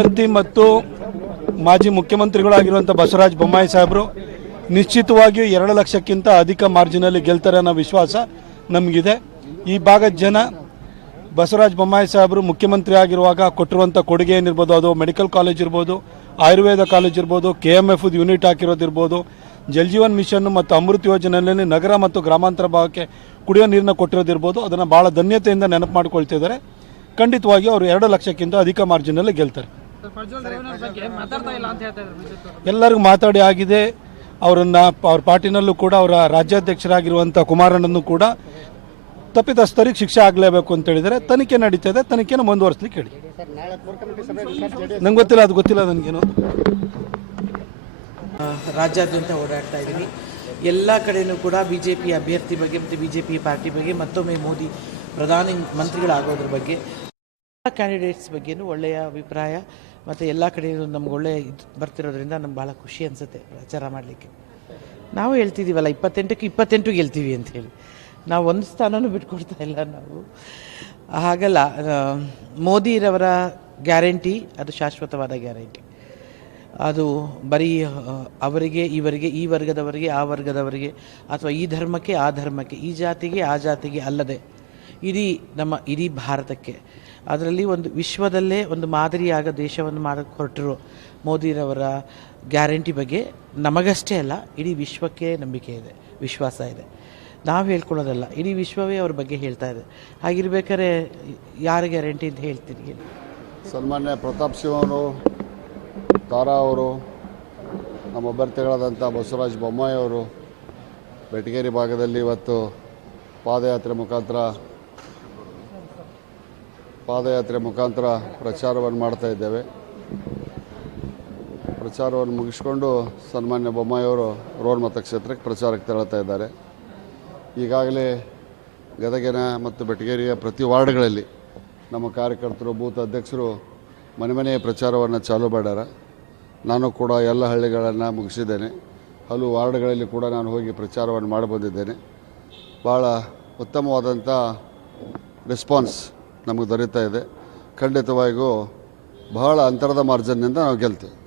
ಅಭ್ಯರ್ಥಿ ಮತ್ತು ಮಾಜಿ ಮುಖ್ಯಮಂತ್ರಿಗಳಾಗಿರುವಂಥ ಬಸವರಾಜ ಬೊಮ್ಮಾಯಿ ಸಾಹೇಬರು ನಿಶ್ಚಿತವಾಗಿಯೂ ಎರಡು ಲಕ್ಷಕ್ಕಿಂತ ಅಧಿಕ ಮಾರ್ಜಿನಲ್ಲಿ ಗೆಲ್ತಾರೆ ಅನ್ನೋ ವಿಶ್ವಾಸ ನಮಗಿದೆ. ಈ ಭಾಗದ ಜನ ಬಸವರಾಜ ಬೊಮ್ಮಾಯಿ ಸಾಹೇಬರು ಮುಖ್ಯಮಂತ್ರಿ ಆಗಿರುವಾಗ ಕೊಟ್ಟಿರುವಂಥ ಕೊಡುಗೆ ಏನಿರ್ಬೋದು, ಅದು ಮೆಡಿಕಲ್ ಕಾಲೇಜ್ ಇರ್ಬೋದು, ಆಯುರ್ವೇದ ಕಾಲೇಜ್ ಇರ್ಬೋದು, ಕೆ ಎಂ ಎಫ್ ಯೂನಿಟ್ ಹಾಕಿರೋದಿರ್ಬೋದು ಜಲ್ ಜೀವನ್ ಮಿಷನ್ ಮತ್ತು ಅಮೃತ್ ಯೋಜನೆಯಲ್ಲಿ ನಗರ ಮತ್ತು ಗ್ರಾಮಾಂತರ ಭಾಗಕ್ಕೆ ಕುಡಿಯೋ ನೀರನ್ನ ಕೊಟ್ಟಿರೋದಿರ್ಬೋದು ಅದನ್ನು ಭಾಳ ಧನ್ಯತೆಯಿಂದ ನೆನಪು ಮಾಡ್ಕೊಳ್ತಿದ್ದಾರೆ ಖಂಡಿತವಾಗಿ ಅವರು ಎರಡು ಲಕ್ಷಕ್ಕಿಂತ ಅಧಿಕ ಮಾರ್ಜಿನಲ್ಲಿ ಗೆಲ್ತಾರೆ. ಎಲ್ಲರಿಗೂ ಮಾತಾಡಿ ಆಗಿದೆ. ಅವರನ್ನು ಅವ್ರ ಪಾರ್ಟಿನಲ್ಲೂ ಕೂಡ ಅವರ ರಾಜ್ಯಾಧ್ಯಕ್ಷರಾಗಿರುವಂಥ ಕುಮಾರನನ್ನು ಕೂಡ ತಪ್ಪಿತಸ್ಥರಿಗೆ ಶಿಕ್ಷೆ ಆಗಲೇಬೇಕು ಅಂತ ಹೇಳಿದರೆ ತನಿಖೆ ನಡೀತದೆ ತನಿಖೆನ ಮುಂದುವರಿಸ್ಲಿಕ್ಕೆ ಹೇಳಿ. ನಂಗೆ ಗೊತ್ತಿಲ್ಲ ಅದು ಗೊತ್ತಿಲ್ಲ ನನಗೇನು. ರಾಜ್ಯಾದ್ಯಂತ ಓಡಾಡ್ತಾ ಇದ್ದೀನಿ. ಎಲ್ಲ ಕಡೆಯೂ ಕೂಡ ಬಿ ಜೆ ಪಿ ಅಭ್ಯರ್ಥಿ ಬಗ್ಗೆ ಮತ್ತು ಬಿ ಜೆ ಪಿ ಪಾರ್ಟಿ ಬಗ್ಗೆ ಮತ್ತೊಮ್ಮೆ ಮೋದಿ ಪ್ರಧಾನಿ ಮಂತ್ರಿಗಳಾಗೋದ್ರ ಬಗ್ಗೆ ಕ್ಯಾಂಡಿಡೇಟ್ಸ್ ಬಗ್ಗೆನೂ ಒಳ್ಳೆಯ ಅಭಿಪ್ರಾಯ. ಮತ್ತು ಎಲ್ಲ ಕಡೆಯೂ ನಮ್ಗೆ ಒಳ್ಳೆಯ ಇದು ಬರ್ತಿರೋದ್ರಿಂದ ನಮ್ಗೆ ಭಾಳ ಖುಷಿ ಅನಿಸುತ್ತೆ ಪ್ರಚಾರ ಮಾಡಲಿಕ್ಕೆ. ನಾವು ಹೇಳ್ತಿದ್ದೀವಲ್ಲ ಇಪ್ಪತ್ತೆಂಟಕ್ಕೆ ಇಪ್ಪತ್ತೆಂಟು ಗೆಲ್ತೀವಿ ಅಂತ ಹೇಳಿ. ನಾವು ಒಂದು ಸ್ಥಾನನೂ ಬಿಟ್ಕೊಡ್ತಾ ಇಲ್ಲ ನಾವು. ಹಾಗಲ್ಲ ಮೋದಿರವರ ಗ್ಯಾರಂಟಿ, ಅದು ಶಾಶ್ವತವಾದ ಗ್ಯಾರಂಟಿ. ಅದು ಬರೀ ಅವರಿಗೆ, ಇವರಿಗೆ, ಈ ವರ್ಗದವರಿಗೆ, ಆ ವರ್ಗದವರಿಗೆ, ಅಥವಾ ಈ ಧರ್ಮಕ್ಕೆ, ಆ ಧರ್ಮಕ್ಕೆ, ಈ ಜಾತಿಗೆ, ಆ ಜಾತಿಗೆ ಅಲ್ಲದೆ, ಇಡೀ ನಮ್ಮ, ಇಡೀ ಭಾರತಕ್ಕೆ ಅದರಲ್ಲಿ ಒಂದು ವಿಶ್ವದಲ್ಲೇ ಒಂದು ಮಾದರಿಯಾಗ ದೇಶವನ್ನು ಮಾಡಕ್ಕೆ ಹೊರಟಿರೋ ಮೋದಿರವರ ಗ್ಯಾರಂಟಿ ಬಗ್ಗೆ ನಮಗಷ್ಟೇ ಅಲ್ಲ, ಇಡೀ ವಿಶ್ವಕ್ಕೆ ನಂಬಿಕೆ ಇದೆ, ವಿಶ್ವಾಸ ಇದೆ. ನಾವು ಹೇಳ್ಕೊಳ್ಳೋದಲ್ಲ, ಇಡೀ ವಿಶ್ವವೇ ಅವ್ರ ಬಗ್ಗೆ ಹೇಳ್ತಾ ಇದೆ. ಹಾಗಿರ್ಬೇಕಾದ್ರೆ ಯಾರು ಗ್ಯಾರಂಟಿ ಅಂತ ಹೇಳ್ತೀರಿ ಹೇಳಿ. ಸನ್ಮಾನ್ಯ ಪ್ರತಾಪ್ ಸಿಂಹ ಅವರು, ತಾರಾ ಅವರು, ನಮ್ಮ ಅಭ್ಯರ್ಥಿಗಳಾದಂಥ ಬಸವರಾಜ ಬೊಮ್ಮಾಯಿ ಅವರು, ಬೆಟಗೇರಿ ಭಾಗದಲ್ಲಿ ಇವತ್ತು ಪಾದಯಾತ್ರೆ ಮುಖಾಂತರ ಪಾದಯಾತ್ರೆ ಮುಖಾಂತರ ಪ್ರಚಾರವನ್ನು ಮಾಡ್ತಾ ಇದ್ದೇವೆ. ಪ್ರಚಾರವನ್ನು ಮುಗಿಸ್ಕೊಂಡು ಸನ್ಮಾನ್ಯ ಬೊಮ್ಮಾಯಿಯವರು ರೋಡ್ ಮತಕ್ಷೇತ್ರಕ್ಕೆ ಪ್ರಚಾರಕ್ಕೆ ತೆರಳ್ತಾ ಇದ್ದಾರೆ. ಈಗಾಗಲೇ ಗದಗಿನ ಮತ್ತು ಬೆಟಗೇರಿಯ ಪ್ರತಿ ವಾರ್ಡ್ಗಳಲ್ಲಿ ನಮ್ಮ ಕಾರ್ಯಕರ್ತರು, ಬೂತ್ ಅಧ್ಯಕ್ಷರು ಮನೆ ಮನೆಯ ಪ್ರಚಾರವನ್ನು ಚಾಲೂ ಮಾಡ್ಯಾರ. ನಾನು ಕೂಡ ಎಲ್ಲ ಹಳ್ಳಿಗಳನ್ನು ಮುಗಿಸಿದ್ದೇನೆ. ಹಲವು ವಾರ್ಡ್ಗಳಲ್ಲಿ ಕೂಡ ನಾನು ಹೋಗಿ ಪ್ರಚಾರವನ್ನು ಮಾಡಿ ಬಂದಿದ್ದೇನೆ. ಭಾಳ ಉತ್ತಮವಾದಂಥ ರೆಸ್ಪಾನ್ಸ್ ನಮಗೆ ದೊರೀತಾ ಇದೆ. ಖಂಡಿತವಾಗಿಯೂ ಬಹಳ ಅಂತರದ ಮಾರ್ಜನ್ನಿಂದ ನಾವು ಗೆಲ್ತೇವೆ.